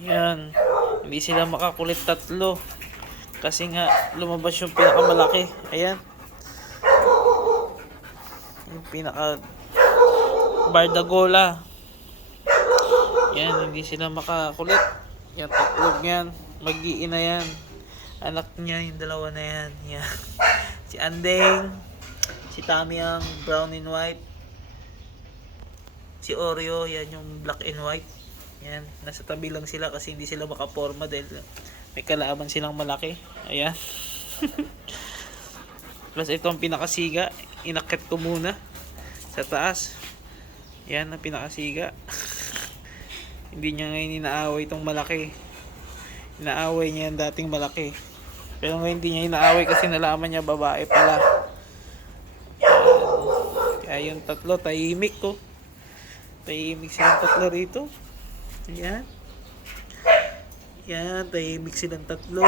Yan. Hindi sila makakulit tatlo. Kasi nga, lumabas yung pinakamalaki. Ayan. Yung pinaka Bardagola. Yan, hindi sila makakulit. Yan, tatlog yan. Mag-iina yan. Anak niya, yung dalawa na yan. Yan. Si Andeng. Si Tommy ang brown and white. Si Oreo, yan yung black and white. Yan, nasa tabi lang sila kasi hindi sila makaporma dahil may kalaban silang malaki. Ayan. Plus ito ang pinakasiga. Inakit ko muna sa taas. Yan ang pinakasiga. Hindi niya ngayon inaaway itong malaki. Inaaway niya yung dating malaki. Pero ngayon hindi niya inaaway kasi nalaman niya babae pala. Kaya yung tatlo, tahimik ko. Tahimik silang tatlo rito. Ayan. Yan, tahimik silang tatlo.